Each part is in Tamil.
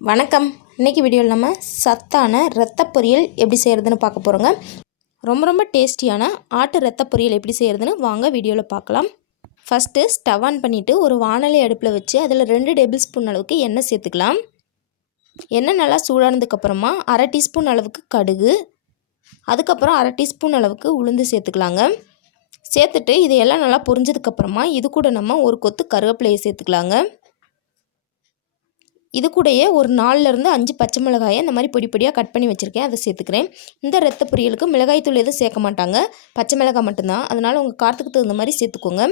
வணக்கம். இன்றைக்கி வீடியோவில் நம்ம சத்தான ரத்த பொரியல் எப்படி செய்கிறதுன்னு பார்க்க போகிறோங்க. ரொம்ப டேஸ்டியான ஆட்டு ரத்த பொரியல் எப்படி செய்கிறதுன்னு வாங்க வீடியோவில் பார்க்கலாம். ஃபஸ்ட்டு ஸ்டவ் ஆன் பண்ணிவிட்டு ஒரு வாணலி அடுப்பில் வச்சு அதில் 2 டேபிள் ஸ்பூன் அளவுக்கு எண்ணெய் சேர்த்துக்கலாம். எண்ணெய் நல்லா சூடானதுக்கப்புறமா 1/2 டீஸ்பூன் அளவுக்கு கடுகு, அதுக்கப்புறம் 1/2 டீஸ்பூன் அளவுக்கு உளுந்து சேர்த்துக்கலாங்க. சேர்த்துட்டு இதையெல்லாம் நல்லா பொரிஞ்சதுக்கப்புறமா இது கூட நம்ம ஒரு கொத்து கருவேப்பிலையை சேர்த்துக்கலாங்க. இது கூடயே ஒரு 4லேருந்து 5 பச்சை மிளகாயை இந்த மாதிரி பொடியாக கட் பண்ணி வச்சுருக்கேன், அதை சேர்த்துக்கிறேன். இந்த ரத்த பொரியலுக்கு மிளகாய் தூள் எதுவும் சேர்க்க மாட்டாங்க, பச்சை மிளகாய் மட்டும்தான். அதனால் உங்கள் காரத்துக்கு தகுந்த மாதிரி சேர்த்துக்கோங்க.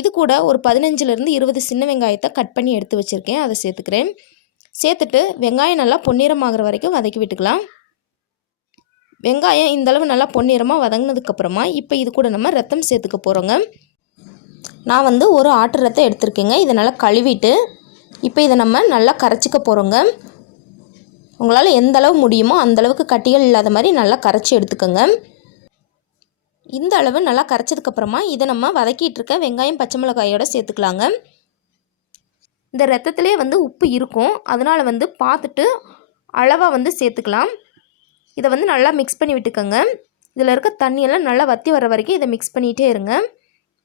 இது கூட ஒரு 15லேருந்து 20 சின்ன வெங்காயத்தை கட் பண்ணி எடுத்து வச்சுருக்கேன், அதை சேர்த்துக்கிறேன். சேர்த்துட்டு வெங்காயம் நல்லா பொன்னிறமாகிற வரைக்கும் வதக்கி விட்டுக்கலாம். வெங்காயம் இந்தளவு நல்லா பொன்னிறமாக வதங்கினதுக்கப்புறமா இப்போ இது கூட நம்ம ரத்தம் சேர்த்துக்க போகிறோங்க. நான் ஒரு ஆட்டு ரத்தம் எடுத்திருக்கேங்க. இதை நல்லா கழுவிட்டு இப்போ இதை நம்ம நல்லா கரைச்சிக்க போகிறோங்க. உங்களால் எந்த அளவு முடியுமோ அந்தளவுக்கு கட்டிகள் இல்லாத மாதிரி நல்லா கரைச்சி எடுத்துக்கோங்க. இந்த அளவு நல்லா கரைச்சதுக்கப்புறமா இதை நம்ம வதக்கிட்டு இருக்க வெங்காயம் பச்சை மிளகாயோடு சேர்த்துக்கலாங்க. இந்த ரத்தத்திலே உப்பு இருக்கும், அதனால் பார்த்துட்டு அளவாக சேர்த்துக்கலாம். இதை நல்லா மிக்ஸ் பண்ணி விட்டுக்கோங்க. இதில் இருக்க தண்ணியெல்லாம் நல்லா வற்றி வர வரைக்கும் இதை மிக்ஸ் பண்ணிகிட்டே இருங்க.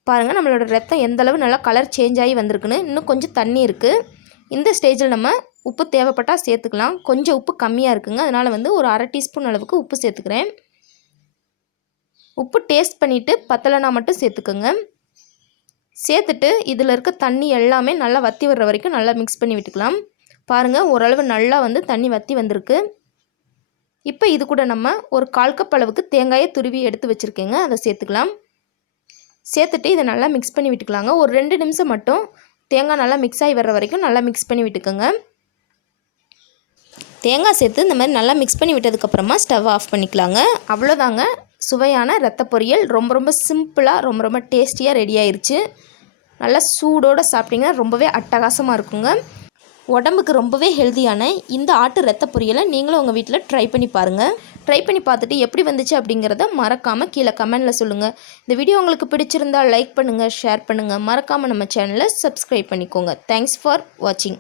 பாருங்கள், நம்மளோட ரத்தம் எந்தளவு நல்லா கலர் சேஞ்ச் ஆகி வந்திருக்குன்னு. இன்னும் கொஞ்சம் தண்ணி இருக்குது. இந்த ஸ்டேஜில் நம்ம உப்பு தேவைப்பட்டால் சேர்த்துக்கலாம். கொஞ்சம் உப்பு கம்மியாக இருக்குங்க, அதனால் ஒரு 1/2 டீஸ்பூன் அளவுக்கு உப்பு சேர்த்துக்கிறேன். உப்பு டேஸ்ட் பண்ணிவிட்டு பத்தலைனா மட்டும் சேர்த்துக்கோங்க. சேர்த்துட்டு இதில் இருக்க தண்ணி எல்லாமே நல்லா வற்றி வர்ற வரைக்கும் நல்லா மிக்ஸ் பண்ணி விட்டுக்கலாம். பாருங்கள், ஓரளவு நல்லா தண்ணி வற்றி வந்திருக்கு. இப்போ இது கூட நம்ம ஒரு 1/4 கப் அளவுக்கு தேங்காயை துருவி எடுத்து வச்சுருக்கேங்க, அதை சேர்த்துக்கலாம். சேர்த்துட்டு இதை நல்லா மிக்ஸ் பண்ணி விட்டுக்கலாங்க. ஒரு 2 நிமிஷம் மட்டும் தேங்காய் நல்லா மிக்ஸ் ஆகி வர்ற வரைக்கும் நல்லா மிக்ஸ் பண்ணி விட்டுக்கோங்க. தேங்காய் சேர்த்து இந்த மாதிரி நல்லா மிக்ஸ் பண்ணி விட்டதுக்கப்புறமா ஸ்டவ் ஆஃப் பண்ணிக்கலாங்க. அவ்வளோதாங்க, சுவையான ரத்த பொரியல் ரொம்ப சிம்பிளாக ரொம்ப டேஸ்டியாக ரெடி ஆயிடுச்சு. நல்லா சூடோடு சாப்பிட்டிங்கன்னா ரொம்பவே அட்டகாசமாக இருக்குங்க. உடம்புக்கு ரொம்பவே ஹெல்த்தியான இந்த ஆட்டு ரத்த பொரியலை நீங்களும் உங்கள் வீட்டில் ட்ரை பண்ணி பாருங்கள். ட்ரை பண்ணி பார்த்துட்டு எப்படி வந்துச்சு அப்படிங்கிறத மறக்காமல் கீழே கமெண்டில் சொல்லுங்கள். இந்த வீடியோ உங்களுக்கு பிடிச்சிருந்தால் லைக் பண்ணுங்கள், ஷேர் பண்ணுங்கள். மறக்காமல் நம்ம சேனலை சப்ஸ்கிரைப் பண்ணிக்கோங்க. தேங்க்ஸ் ஃபார் வாட்சிங்.